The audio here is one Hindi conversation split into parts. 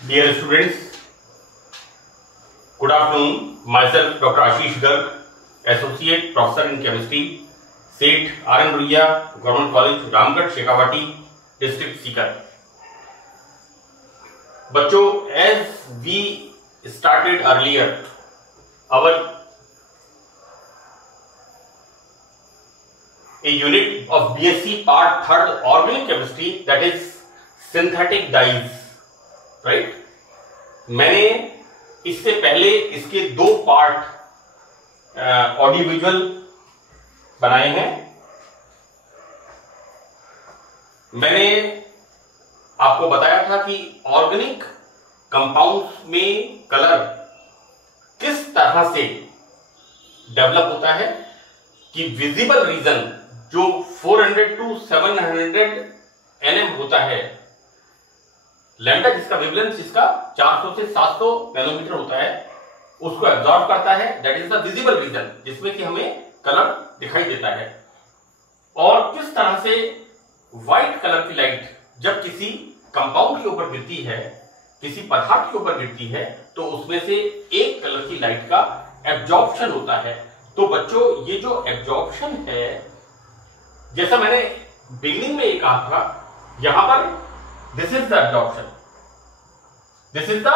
Dear students, good afternoon. Myself, Dr. Ashish Garg, Associate Professor in Chemistry, SET RN Ruia, Government College, Ramgarh, Shekhawati, District Sikar. बच्चों, as we started earlier, our a unit of BSc Part 3rd Organic Chemistry, that is synthetic dyes. Right मैंने इससे पहले इसके दो पार्ट ऑडियो विजुअल बनाए हैं। मैंने आपको बताया था कि ऑर्गेनिक कंपाउंड्स में कलर किस तरह से डेवलप होता है कि विजिबल रीजन जो 400 to 700 nm होता है, लैम्डा जिसका वेवलेंथ जिसका 400 से 700 नैनोमीटर होता है, उसको एब्जॉर्ब करता है। That is the visible reason जिसमें कि हमें कलर दिखाई देता है। और किस तरह से व्हाइट कलर की लाइट जब किसी कंपाउंड के ऊपर गिरती है, किसी पदार्थ के ऊपर गिरती है, तो उसमें से एक कलर की लाइट का एब्जॉर्प्शन होता है। तो बच्चों, ये जो एब्जॉर्प्शन है, जैसा मैंने बिगिनिंग में ये कहा था, यहां पर this is the absorption, this is the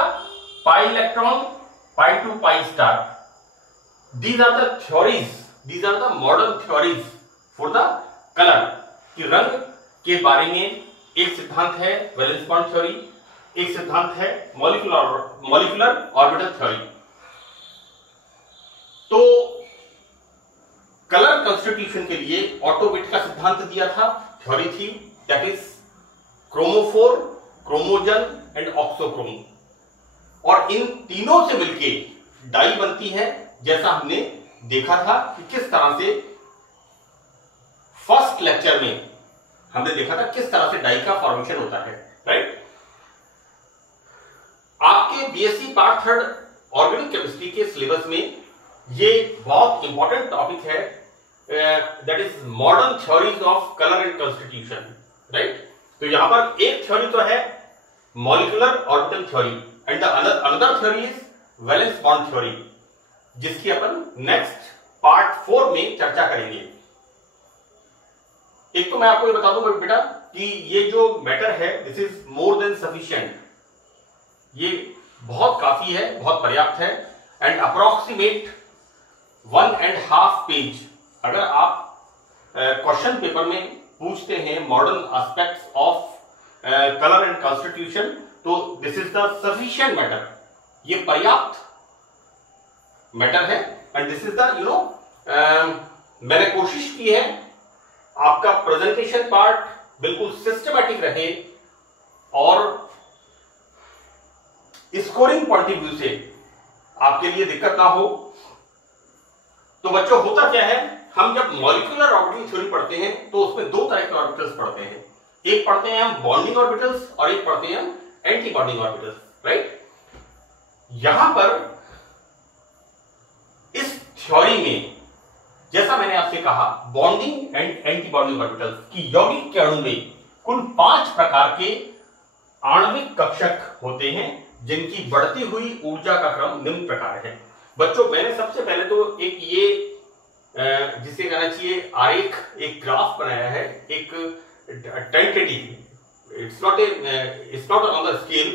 pi electron, pi to pi star. These are the theories, these are the modern theories for the color. कि रंग के बारे में एक सिद्धांत है वैलेंस बॉन्ड थ्योरी, एक सिद्धांत है मॉलिक्यूलर ऑर्बिटल थ्योरी। तो कलर कंस्टिट्यूशन के लिए ऑटो विट का सिद्धांत दिया था, थ्योरी थी, that is chromophore, chromogen and auxochrome. और इन तीनों से मिलके डाई बनती है, जैसा हमने देखा था कि किस तरह से फर्स्ट लेक्चर में हमने देखा था किस तरह से डाई का फॉर्मेशन होता है। राइट, आपके BSc part 3rd organic chemistry के सिलेबस में ये बहुत इंपॉर्टेंट टॉपिक है, that is modern theories of colour and constitution. Right, तो यहां पर एक थ्योरी तो है molecular orbital theory and the another theory is valence bond theory, जिसकी अपन नेक्स्ट पार्ट 4 में चर्चा करेंगे। एक तो मैं आपको ये बता दूं बेटा कि ये जो मैटर है, this is more than sufficient, ये बहुत काफी है, बहुत पर्याप्त है। एंड अप्रोक्सीमेट 1.5 पेज अगर आप क्वेश्चन पेपर में पूछते हैं modern aspects of colour and constitution, तो this is the sufficient matter, ये पर्याप्त मैटर है। एंड दिस इज द मैंने कोशिश की है आपका प्रेजेंटेशन पार्ट बिल्कुल सिस्टमैटिक रहे और स्कोरिंग पॉइंट ऑफ व्यू से आपके लिए दिक्कत ना हो। तो बच्चों, होता क्या है, हम जब मॉलिक्यूलर ऑर्बिटल थ्योरी पढ़ते हैं तो उसमें दो तरह के ऑर्बिटल्स पढ़ते हैं, एक पढ़ते हैं हम बॉन्डिंग ऑर्बिटल्स और एक पढ़ते हैं हम एंटी बॉन्डिंग ऑर्बिटल्स। राइट, यहां पर इस थ्योरी में जैसा मैंने आपसे कहा bonding and anti bonding orbitals की यौगिक के अणु में कुल 5 प्रकार के आणविक कक्षक होते हैं, जिनकी बढ़ती हुई ऊर्जा का क्रम निम्न प्रकार है। बच्चों, मैंने सबसे पहले तो एक ये जिसे कहना चाहिए आरेख, एक ग्राफ बनाया है, एक tentative, it's not on the scale.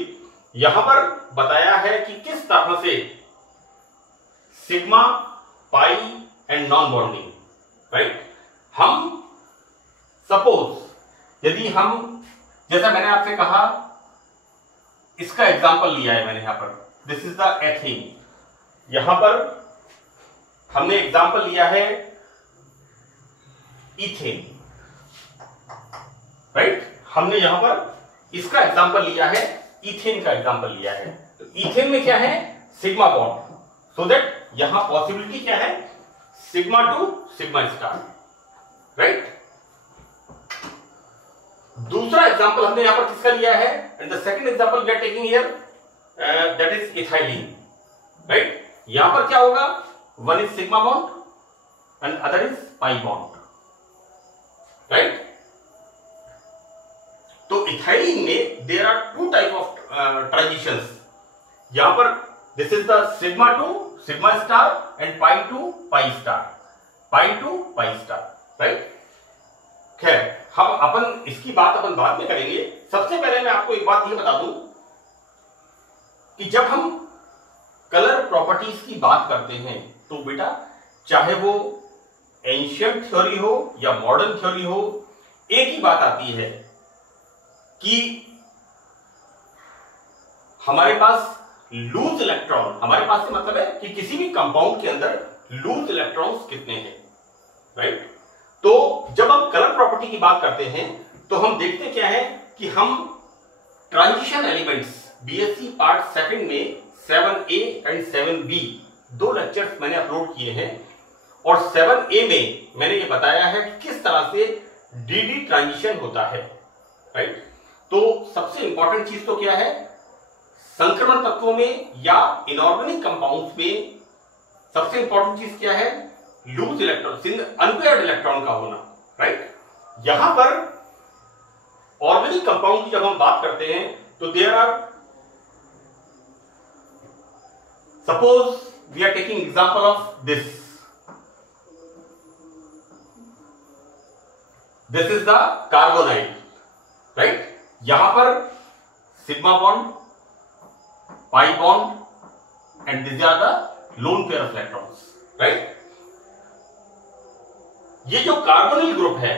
यहां पर बताया है कि किस तरह से sigma, pi and non bonding. Right, हम सपोज यदि हम, जैसा मैंने आपसे कहा, इसका एग्जांपल लिया है मैंने यहां पर, दिस इज द एथीन। यहां पर हमने एग्जांपल लिया है इथेन। राइट, हमने यहां पर इसका एग्जांपल लिया है, इथेन का एग्जांपल लिया है। तो इथेन में क्या है, सिग्मा बॉन्ड, सो दैट यहां पॉसिबिलिटी क्या है, sigma to sigma star. Right, दूसरा एग्जांपल हमने यहां पर किसका लिया है, and the second example we are taking here, that is ethylene. Right, यहां पर क्या होगा, one is sigma bond and other is pi bond. Right, तो इथाइलिन में there are 2 type of transitions. यहां पर this is the sigma to sigma star and pi to pi star, pi to pi star, right. खैर हम अपन इसकी बात अपन बाद में करेंगे। सबसे पहले मैं आपको एक बात ये बता दूं कि जब हम कलर प्रॉपर्टीज की बात करते हैं तो बेटा चाहे वो एंशियंट थ्योरी हो या मॉडर्न थ्योरी हो, एक ही बात आती है कि हमारे पास लूज इलेक्ट्रॉन, हमारे पास से मतलब है कि किसी भी कंपाउंड के अंदर लूज इलेक्ट्रॉन्स कितने हैं, राइट। तो जब हम कलर प्रॉपर्टी की बात करते हैं तो हम देखते क्या है कि हम transition elements BSc part second में 7A एंड 7B दो लेक्चर्स मैंने अपलोड किए हैं और 7A में मैंने ये बताया है कि किस तरह से डीडी ट्रांजिशन होता है, राइट। तो सबसे इंपॉर्टेंट चीज तो क्या है, संक्रमण तत्वों में या इनऑर्गेनिक कंपाउंड्स में सबसे इंपॉर्टेंट चीज क्या है, लूज इलेक्ट्रॉन, अनपेयर्ड इलेक्ट्रॉन का होना, राइट। यहां पर ऑर्गेनिक कंपाउंड की जब हम बात करते हैं तो there are, suppose we are taking example of this is the carbonyl, right. यहां पर sigma bond, pi bond and this are the lone pair of electrons, right. ये जो कार्बोनिल ग्रुप है,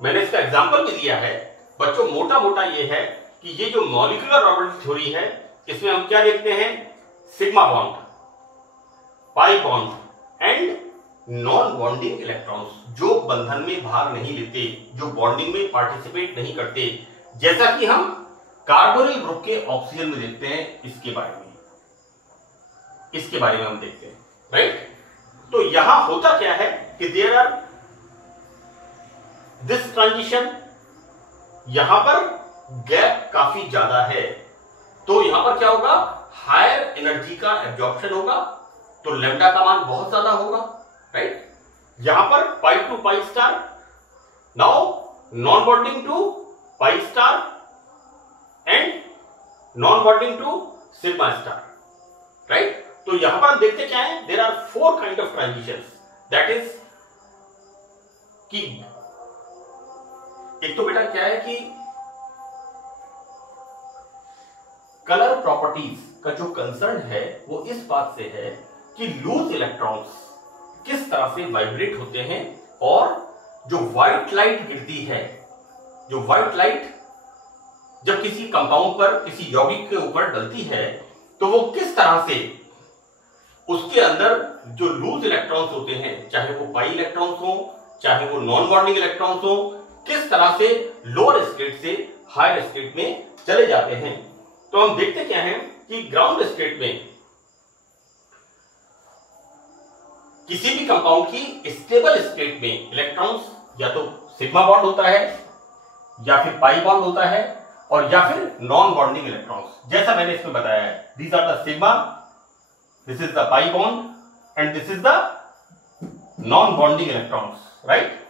मैंने इसका एग्जांपल भी दिया है बच्चों। मोटा मोटा ये है कि ये जो मॉलिक्यूलर ऑर्बिटल थ्योरी है इसमें हम क्या देखते हैं, sigma bond, pi bond and non bonding electrons, जो बंधन में भाग नहीं लेते, जो बॉन्डिंग में पार्टिसिपेट नहीं करते, जैसा कि हम कार्बोनिल ग्रुप के ऑक्सीजन में देखते हैं। इसके बारे में हम देखते हैं, राइट। तो यहां होता क्या है कि देयर आर दिस ट्रांजिशन, यहां पर गैप काफी ज्यादा है, तो यहां पर क्या होगा, हायर एनर्जी का एब्जॉर्प्शन होगा, तो लैम्डा का मान बहुत ज्यादा होगा, राइट। यहां पर pi to pi star, now non bonding to pi star and non bonding to sigma star, right. तो यहां पर हम देखते क्या है, there are 4 kind of transitions, that is कि एक तो बेटा क्या है कि कलर प्रॉपर्टीज का जो कंसर्न है वो इस बात से है कि लूज इलेक्ट्रॉन्स किस तरह से वाइब्रेट होते हैं, और जो व्हाइट लाइट गिरती है, जो व्हाइट लाइट जब किसी कंपाउंड पर, किसी यौगिक के ऊपर डलती है तो वो किस तरह से उसके अंदर जो लूज इलेक्ट्रॉन्स होते हैं, चाहे वो पाई इलेक्ट्रॉन्स हो, चाहे वो नॉन बॉन्डिंग इलेक्ट्रॉन्स हो, किस तरह से लोअर स्टेट से हायर स्टेट में चले जाते हैं। तो हम देखते क्या है कि ग्राउंड स्टेट में किसी भी कंपाउंड की स्टेबल स्टेट में इलेक्ट्रॉन्स या तो सिग्मा बॉन्ड होता है या फिर पाई बॉन्ड होता है और या फिर नॉन बॉन्डिंग इलेक्ट्रॉन्स, जैसा मैंने इसमें बताया है। These are the sigma, this is the pi bond and this is the non bonding electrons, right.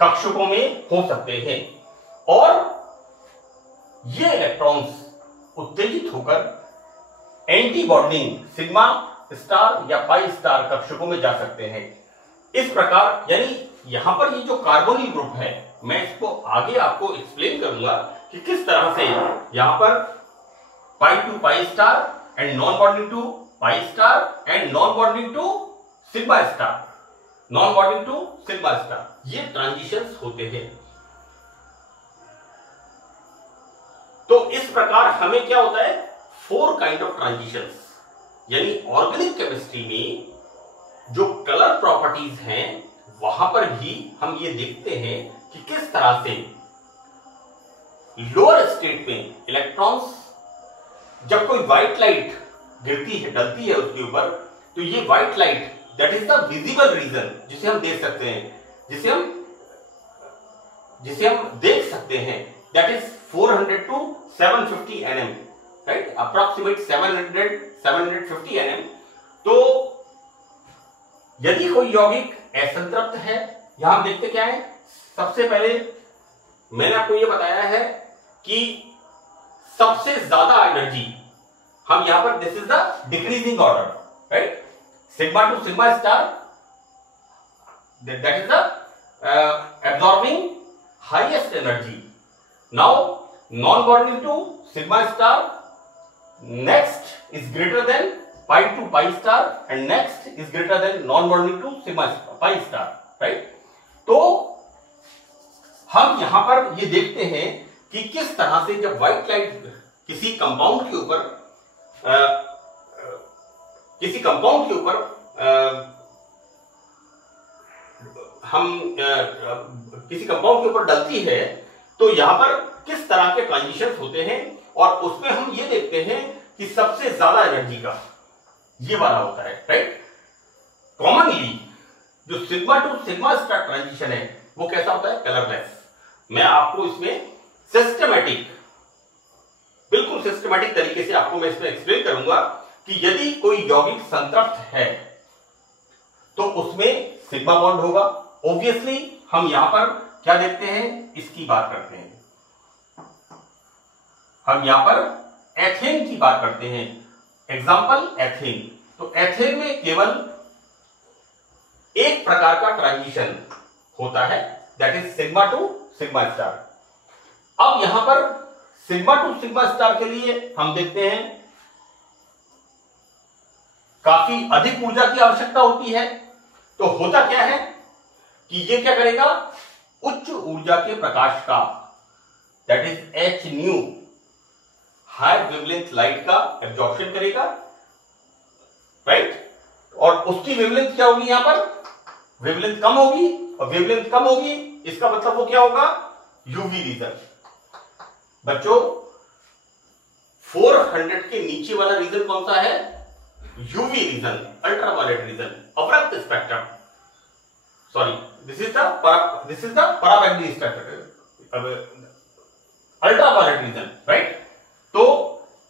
कक्षकों में हो सकते हैं और ये इलेक्ट्रॉन्स उत्तेजित होकर एंटी बॉन्डिंग सिग्मा स्टार या पाई स्टार कक्षकों में जा सकते हैं। इस प्रकार यानी यहां पर ये जो कार्बोनिल ग्रुप है, मैं इसको आगे आपको एक्सप्लेन करूंगा कि किस तरह से यहां पर pi to pi star and non bonding to pi star and non bonding to sigma star, non bonding to sigma star, ये ट्रांजिशंस होते हैं। तो इस प्रकार हमें क्या होता है, 4 काइंड ऑफ ट्रांजिशंस, यानी ऑर्गेनिक केमिस्ट्री में जो कलर प्रॉपर्टीज हैं वहां पर भी हम ये देखते हैं कि किस तरह से लोअर स्टेट में इलेक्ट्रॉन्स, जब कोई व्हाइट लाइट गिरती है, डलती है उसके ऊपर, तो ये white light that is the visible reason, जिसे हम देख सकते हैं, जिसे हम देख सकते हैं, that is 400 to 750 nm, right, approximate 750 nm। तो यदि कोई यौगिक असंतृप्त है, यहां देखते क्या है, सबसे पहले मैंने आपको यह बताया है कि सबसे ज्यादा एनर्जी हम यहां पर, this is the decreasing order, right, sigma to sigma star, that is the absorbing highest energy. Now non-bonding to sigma star next is greater than pi to pi star and next is greater than non-bonding to sigma pi star, right? तो हम यहां पर ये देखते हैं कि किस तरह से जब व्हाइट लाइट किसी कंपाउंड के ऊपर किसी कंपाउंड के ऊपर डलती है तो यहां पर किस तरह के ट्रांजिशंस होते हैं, और उसमें हम ये देखते हैं कि सबसे ज्यादा एनर्जी का ये वाला होता है, राइट। कॉमनली जो sigma to sigma star transition है वो कैसा होता है, कलरलेस। मैं आपको इसमें बिल्कुल सिस्टमैटिक तरीके से आपको मैं इसमें एक्सप्लेन करूंगा कि यदि कोई यौगिक संतृप्त है तो उसमें सिग्मा बॉन्ड होगा। ऑब्वियसली हम यहां पर क्या देखते हैं, इसकी बात करते हैं, हम यहां पर एथेन की बात करते हैं। एग्जाम्पल एथेन, तो एथेन में केवल एक प्रकार का ट्रांजिशन होता है, that is sigma to sigma star. अब यहां पर सिग्मा टू सिग्मा स्टार के लिए हम देखते हैं काफी अधिक ऊर्जा की आवश्यकता होती है। तो होता क्या है कि ये क्या करेगा, उच्च ऊर्जा के प्रकाश का, that is H new, high wavelength light का एब्जॉर्प्शन करेगा, राइट। और उसकी वेवलेंथ क्या होगी, यहां पर वेवलेंथ कम होगी, और वेवलेंथ कम होगी इसका मतलब वो क्या होगा, यूवी रीजन। बच्चों 400 के नीचे वाला रीजन कौन सा है, यूवी रीजन, अल्ट्रावायलेट रीजन, अपरक्त spectrum, sorry this is the पराबैंगनी स्पेक्ट्रम, अल्ट्रावायलेट रीजन, राइट। तो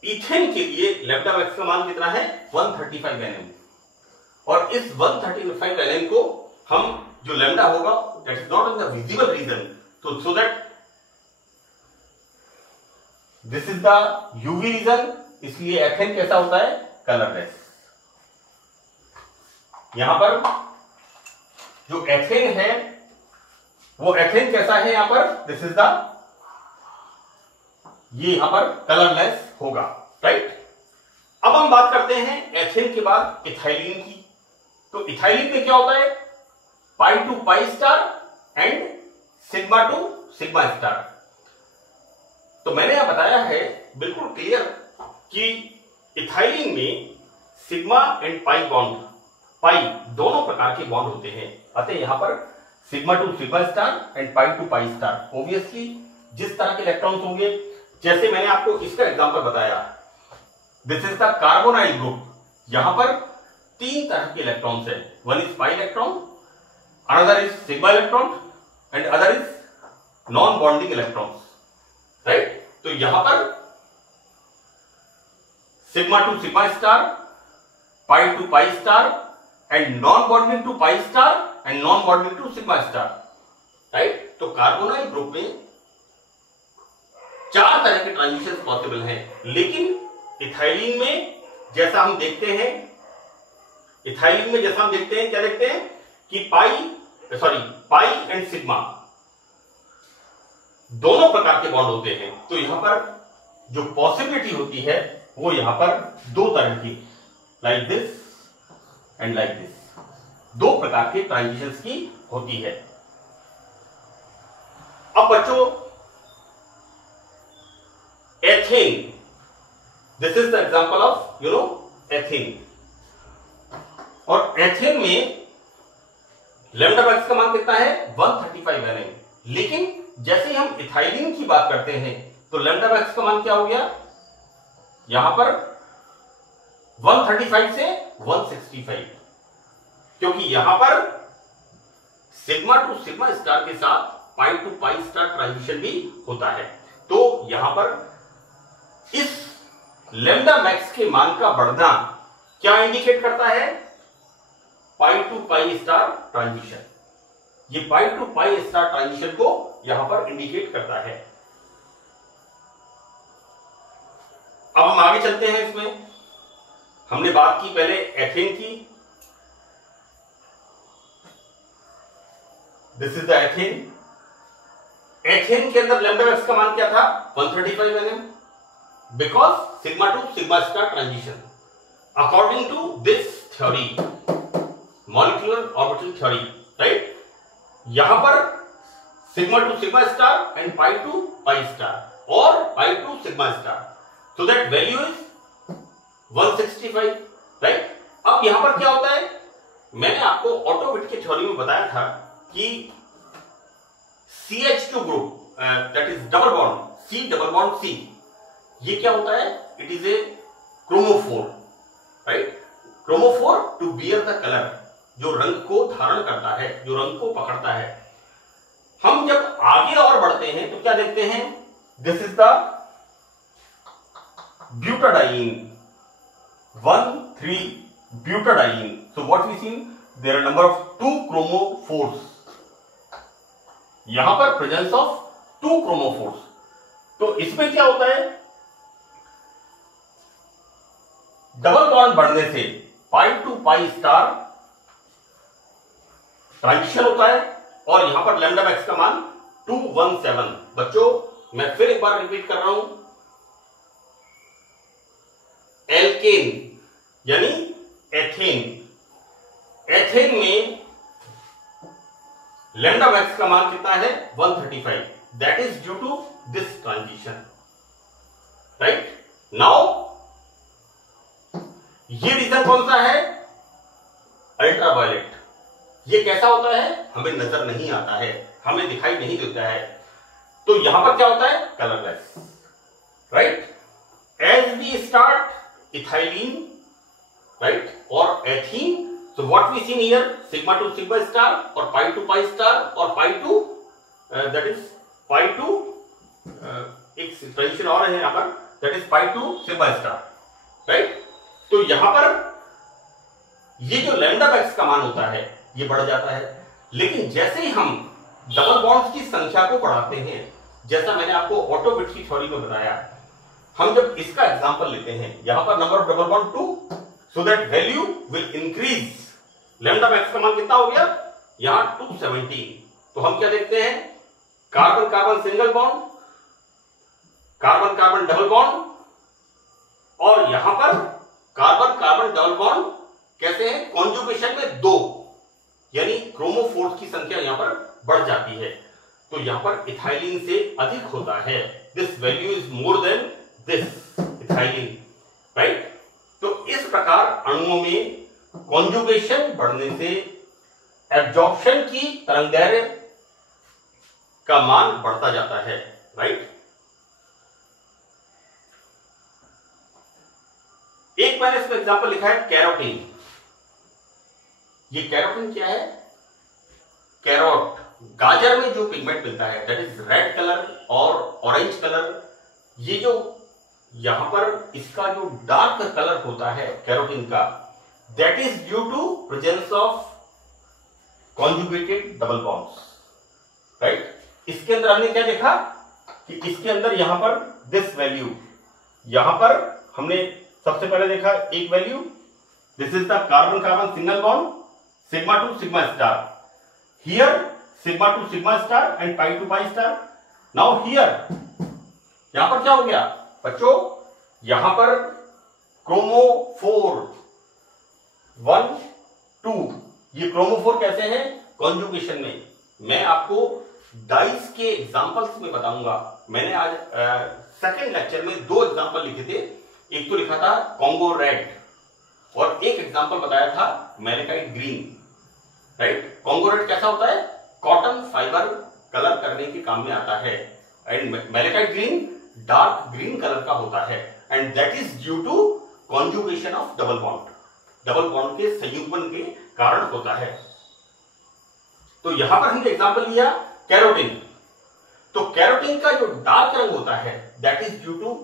इथेन के लिए लैम्डा मैक्स का मान कितना है, 135 nm, और इस 135 nm को हम जो लैम्डा होगा that is not in the visible region, तो so that this is the UV region, इसलिए एथेन कैसा होता है, कलरलेस। यहां पर जो एथेन है वो एथेन कैसा है, यहां पर दिस इज द, ये यहां पर कलरलेस होगा, राइट। अब हम बात करते हैं एथेन के बाद इथाइलिन की। तो इथाइलिन में क्या होता है, pi to pi star and sigma to sigma star. तो मैंने यहां बताया है बिल्कुल क्लियर कि इथाइलिन में sigma and pi bond, pi दोनों प्रकार के बॉन्ड होते हैं। अतः यहां पर sigma to sigma star and pi to pi star, obviously जिस तरह के इलेक्ट्रॉन्स होंगे, जैसे मैंने आपको इसका एग्जांपल बताया, this is the carbonyl group, यहां पर 3 तरह के इलेक्ट्रॉन्स है, one is pi electron, another is sigma electron and other is non bonding electrons, right. तो यहां पर sigma to sigma star, pi to pi star and non bonding to pi star and non bonding to sigma star, right. तो कार्बोनाइल ग्रुप में 4 तरह के ट्रांजिशन पॉसिबल हैं, लेकिन इथाइलिन में जैसा हम देखते हैं, क्या देखते हैं कि पाई एंड सिग्मा दोनों प्रकार के बॉन्ड होते हैं। तो यहां पर जो पॉसिबिलिटी होती है वो यहां पर 2 तरह की, like this and like this, 2 प्रकार के ट्रांजिशंस की होती है। अब बच्चों ethane, this is the example of ethane, और एथेन में लैम्डा मैक्स का मान कितना है, 135 nm, लेकिन जैसे ही हम इथाइलिन की बात करते हैं तो लैम्डा मैक्स का मान क्या हो गया, यहां पर 135 से 165, क्योंकि यहां पर सिग्मा टू सिग्मा स्टार के साथ पाई टू पाई स्टार ट्रांजिशन भी होता है। तो यहां पर इस लैम्डा मैक्स के मान का बढ़ना क्या इंडिकेट करता है, pi to pi star transition. ये पाई टू पाई स्टार ट्रांजिशन को यहां पर इंडिकेट करता है। अब हम आगे चलते हैं। इसमें हमने बात की पहले एथेन की। This is the ethane. Ethane के अंदर लैम्डा मैक्स का मान क्या था? 135 nm, because sigma to sigma star transition according to this theory, molecular orbital theory, right. यहां पर sigma to sigma star and pi to pi star और pi to sigma star, so that value is 165, right. अब यहां पर क्या होता है, मैंने आपको ऑटो विट के थ्योरी में बताया था कि CH2 group that is double bond C double bond C, ये क्या होता है? It is a chromophore, right. Chromophore to bear the colour, जो रंग को धारण करता है, जो रंग को पकड़ता है। हम जब आगे और बढ़ते हैं तो क्या देखते हैं? This is the butadiene, 1,3 butadiene. So what we seen, there are number of 2 chromophores. यहां पर प्रेजेंस ऑफ 2 क्रोमोफोर्स। तो इसमें क्या होता है? डबल बॉन्ड बढ़ने से पाई टू पाई स्टार ट्रांजिशन होता है और यहां पर लैम्डा मैक्स का मान 217। बच्चों मैं फिर एक बार रिपीट कर रहा हूं, एल्केन यानी एथेन, एथेन में लैम्डा मैक्स का मान कितना है? 135, that is due to this transition, right. Now ये रीजन कौन सा है? अल्ट्रावायलेट। ये कैसा होता है? हमें नजर नहीं आता है, हमें दिखाई नहीं देता है। तो यहां पर क्या होता है? Colourless, right. As we start ethylene, right, और ethene, so what we seen here, sigma to sigma star or pi to pi star or pi to that is pi to एक ट्रांजिशन और है यहां पर, that is pi to sigma star, right। तो यहां पर ये जो लैम्डा मैक्स का मान होता है ये बढ़ जाता है, लेकिन जैसे ही हम डबल बॉन्ड्स की संख्या को बढ़ाते हैं, जैसा मैंने आपको ऑटो बिट की थ्योरी में बताया, हम जब इसका एग्जांपल लेते हैं, यहां पर number of double bond 2, so that value will increase। Lambda max का मान कितना हो गया? यहां 217। तो हम क्या देखते हैं? Carbon carbon single bond, carbon carbon double bond, और यहां पर कार्बन कार्बन डबल बॉन्ड कैसे है? कॉन्जुगेशन में 2, यानी क्रोमोफोर्स की संख्या यहां पर बढ़ जाती है। तो यहां पर इथाइलिन से अधिक होता है, this value is more than this ethylene, right. तो इस प्रकार अणुओं में कॉन्जुगेशन बढ़ने से एब्जॉर्प्शन की तरंगदैर्घ्य का मान बढ़ता जाता है, राइट। एक मैंने इसमें एग्जांपल लिखा है कैरोटीन। ये कैरोटीन क्या है? कैरोट, गाजर में जो पिगमेंट मिलता है, दैट इज रेड कलर और ऑरेंज कलर। ये जो यहां पर इसका जो डार्क कलर होता है कैरोटीन का, that is due to presence of conjugated double bonds, right. इसके अंदर हमने क्या देखा कि इसके अंदर यहां पर दिस वैल्यू, यहां पर हमने सबसे पहले देखा एक value, this is the carbon carbon single bond, sigma to sigma star, here sigma to sigma star and pi to pi star. Now here यहां पर क्या हो गया बच्चों? यहां पर क्रोमोफोर 1, 2, ये क्रोमोफोर कैसे हैं? कॉन्जुगेशन में। मैं आपको डाइस के एग्जांपल्स में बताऊंगा। मैंने आज सेकंड लेक्चर में 2 एग्जांपल लिखे थे, एक तो लिखा था कॉन्गो रेड और एक एग्जांपल बताया था malachite green, right. Congo red कैसा होता है? कॉटन फाइबर कलर करने के काम में आता है, and malachite green dark green colour का होता है, and that is due to conjugation of double bond, double bond के संयुग्मन के कारण होता है। तो यहां पर हमने एग्जांपल लिया कैरोटीन। तो कैरोटीन का जो डार्क रंग होता है that is due to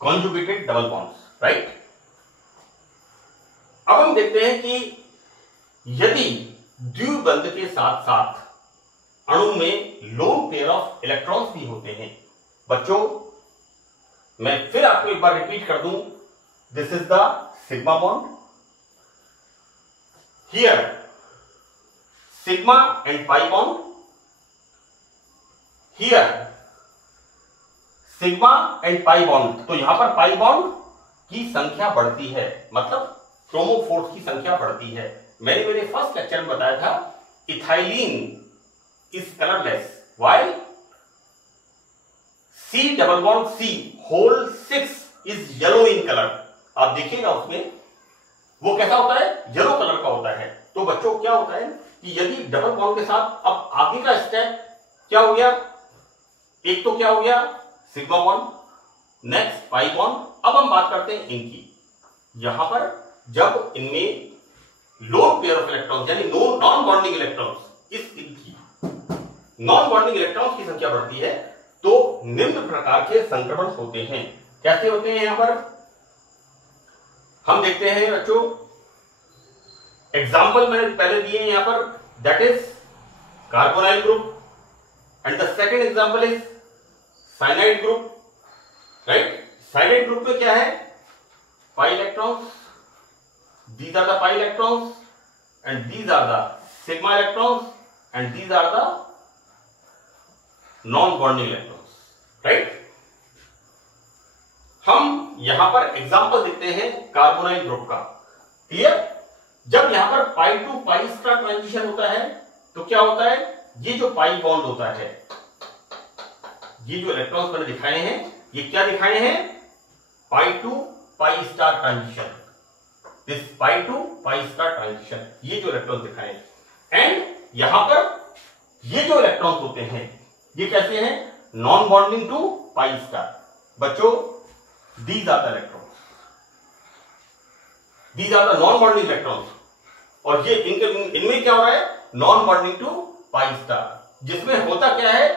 conjugated double bonds, right. अब हम देखते हैं कि यदि द्विबंध के साथ साथ अणु में लोन पेयर ऑफ इलेक्ट्रॉन्स भी होते हैं। बच्चों मैं फिर आपको एक बार रिपीट कर दूं, this is the sigma bond, here sigma and pi bond, here sigma and pi bond. तो यहां पर पाई बॉन्ड की संख्या बढ़ती है, मतलब क्रोमोफोर्स की संख्या बढ़ती है। मैंने मेरे फर्स्ट लेक्चर में बताया था ethylene is colourless, while C double bond C whole 6 is yellow in colour. आप देखिएगा उसमें वो कैसा होता है, येलो कलर का होता है। तो बच्चों क्या होता है कि यदि डबल बॉन्ड के साथ अब आगे का स्टेप क्या हो गया, एक तो क्या हो गया sigma bond, next pi bond. अब हम बात करते हैं इनकी। यहां पर जब इनमें लोन पेयर ऑफ इलेक्ट्रॉन्स यानी नॉन बॉन्डिंग इलेक्ट्रॉन्स, इस इनकी नॉन बॉन्डिंग इलेक्ट्रॉन्स की संख्या बढ़ती है तो निम्न प्रकार के संक्रमण होते हैं। कैसे होते हैं यहां पर हम देखते हैं बच्चों, एग्जाम्पल मैंने पहले दिए हैं यहां पर, that is carbonyl group and the second example is cyanide group, right. Cyanide group में क्या है, pi electrons, these are the pi electrons and these are the sigma electrons and these are the non bonding electrons, right। हम यहां पर एग्जांपल देखते हैं कार्बोनाइल ग्रुप का, क्लियर। जब यहां पर pi to pi star transition होता है तो क्या होता है, ये जो पाई बॉन्ड होता है, ये जो इलेक्ट्रॉन्स मैंने दिखाए हैं ये क्या दिखाए हैं, pi to pi star transition, this pi to pi star transition, ये जो इलेक्ट्रॉन दिखाए। एंड यहां पर ये जो इलेक्ट्रॉन्स होते हैं ये कैसे हैं, non bonding to pi star. बच्चों these are the electrons, these are the non bonding electrons, और ये इनमें क्या हो रहा है, non bonding to pi star, जिसमें होता क्या है,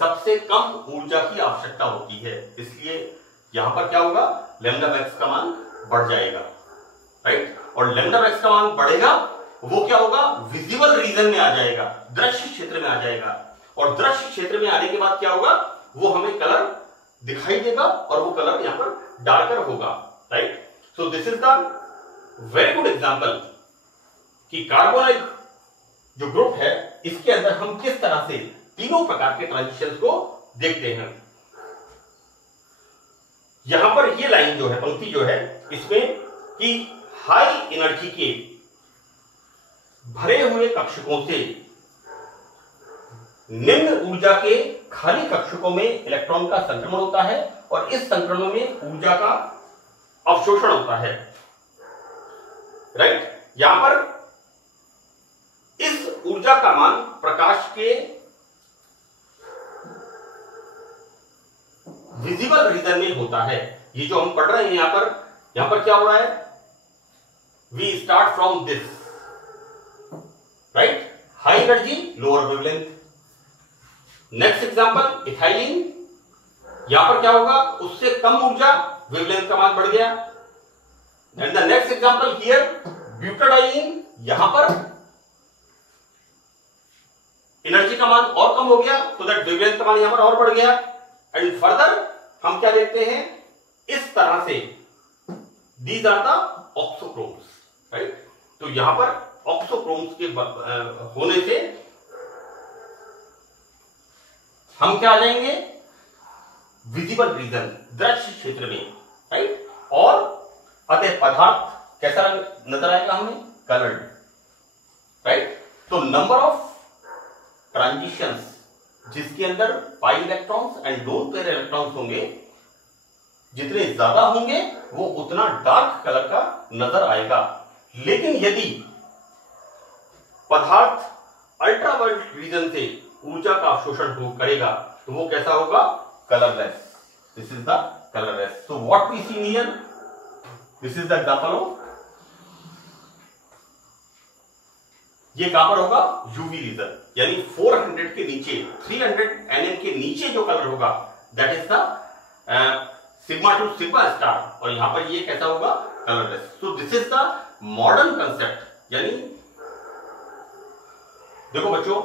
सबसे कम ऊर्जा की आवश्यकता होती है। इसलिए यहां पर क्या होगा, लैम्डा मैक्स का मान बढ़ जाएगा, राइट। और लैम्डा मैक्स का मान बढ़ेगा, वो क्या होगा, विजिबल रीजन में आ जाएगा, दृश्य क्षेत्र में आ जाएगा। और दृश्य क्षेत्र में आने के बाद क्या होगा, वो हमें कलर दिखाई देगा और वो कलर यहां पर डार्कर होगा, right. So this is the very good example कि कार्बोनाइल जो ग्रुप है इसके अंदर हम किस तरह से तीनों प्रकार के ट्रांजिशंस को देखते हैं। यहां पर ये लाइन जो है, पंक्ति जो है, इसमें कि हाई एनर्जी के भरे हुए कक्षकों से निम्न ऊर्जा के खाली कक्षकों में इलेक्ट्रॉन का संक्रमण होता है और इस संक्रमण में ऊर्जा का अवशोषण होता है, राइट। यहां पर इस ऊर्जा का मान प्रकाश के विजिबल रीजन में होता है। ये जो हम पढ़ रहे हैं यहां पर क्या हो रहा है, we start from this, right, high energy lower wavelength. Next example ethylene, यहां पर क्या होगा, उससे कम ऊर्जा, वेवलेंथ का मान बढ़ गया। And the next example here butadiene, यहां पर एनर्जी का मान और कम हो गया, तो दैट वेवलेंथ का मान यहां पर और बढ़ गया। एंड फर्दर हम क्या देखते हैं, इस तरह से these are the auxochromes, right. तो यहां पर ऑक्सोक्रोम्स के होने से हम क्या आ जाएंगे, विजिबल रीजन, दृश्य क्षेत्र में, राइट। और अतः पदार्थ कैसा नजर आएगा हमें, कलर्ड, राइट। तो नंबर ऑफ ट्रांजिशंस जिसके अंदर pi electrons and lone pair electrons होंगे, जितने ज्यादा होंगे वो उतना डार्क कलर का नजर आएगा। लेकिन यदि पदार्थ अल्ट्रावायलेट रीजन से ऊर्जा का अवशोषण करेगा तो वो कैसा होगा, colourless. This is the colourless. So what we see here, this is the example of, ये कहां पर होगा, यूवी रीजन, यानी 400 के नीचे, 300 nm के नीचे जो कलर होगा that is the sigma to sigma star, और यहां पर ये कैसा होगा, colourless. So this is the modern concept. यानी देखो बच्चों,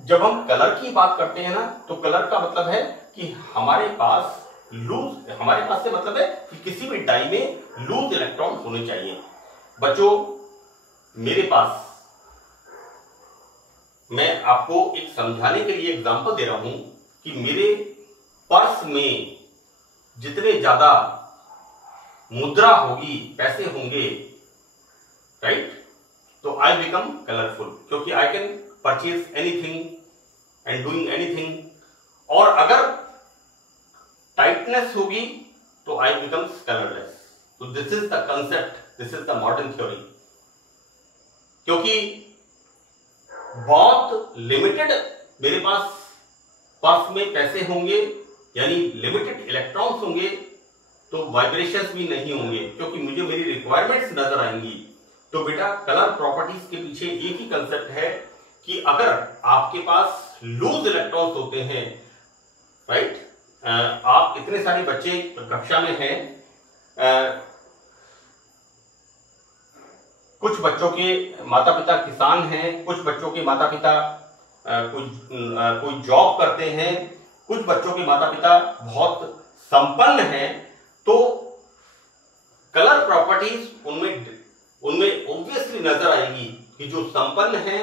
जब हम कलर की बात करते हैं ना, तो कलर का मतलब है कि हमारे पास से मतलब है कि किसी भी डाई में लूज इलेक्ट्रॉन होने चाहिए। बच्चों, मेरे पास, मैं आपको एक समझाने के लिए एग्जांपल दे रहा हूं कि मेरे पर्स में जितने ज्यादा मुद्रा होगी, पैसे होंगे, राइट, तो आई बिकम कलरफुल, क्योंकि I can purchase anything and doing anything. और अगर टाइटनेस होगी तो आई बिकम्स कलरलेस। तो this is the concept, this is the modern theory. क्योंकि बहुत लिमिटेड मेरे पास पर्स में पैसे होंगे, यानी लिमिटेड इलेक्ट्रॉन्स होंगे, तो वाइब्रेशंस भी नहीं होंगे, क्योंकि मुझे मेरी रिक्वायरमेंट्स नजर आएंगी। तो बेटा, कलर प्रॉपर्टीज के पीछे एक ही कंसेप्ट है कि अगर आपके पास लूज इलेक्ट्रॉन्स होते हैं, राइट, आप इतने सारे बच्चे कक्षा में हैं, कुछ बच्चों के माता पिता किसान हैं, कुछ बच्चों के माता पिता कोई जॉब करते हैं, कुछ बच्चों के माता पिता बहुत संपन्न हैं, तो कलर प्रॉपर्टीज उनमें ऑब्वियसली नजर आएगी कि जो संपन्न हैं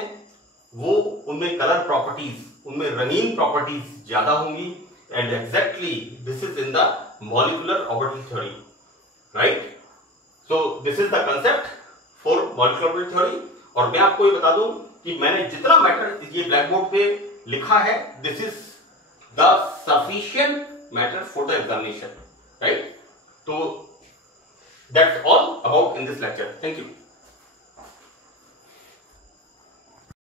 वो उनमें कलर प्रॉपर्टीज, उनमें रंगीन प्रॉपर्टीज ज्यादा होंगी। And exactly this is in the molecular orbital theory, right. So this is the concept for molecular orbital theory. और मैं आपको ये बता दूं कि मैंने जितना मैटर ये ब्लैक बोर्ड पे लिखा है, this is the sufficient matter for the examination, right. तो that's all about in this lecture. Thank you.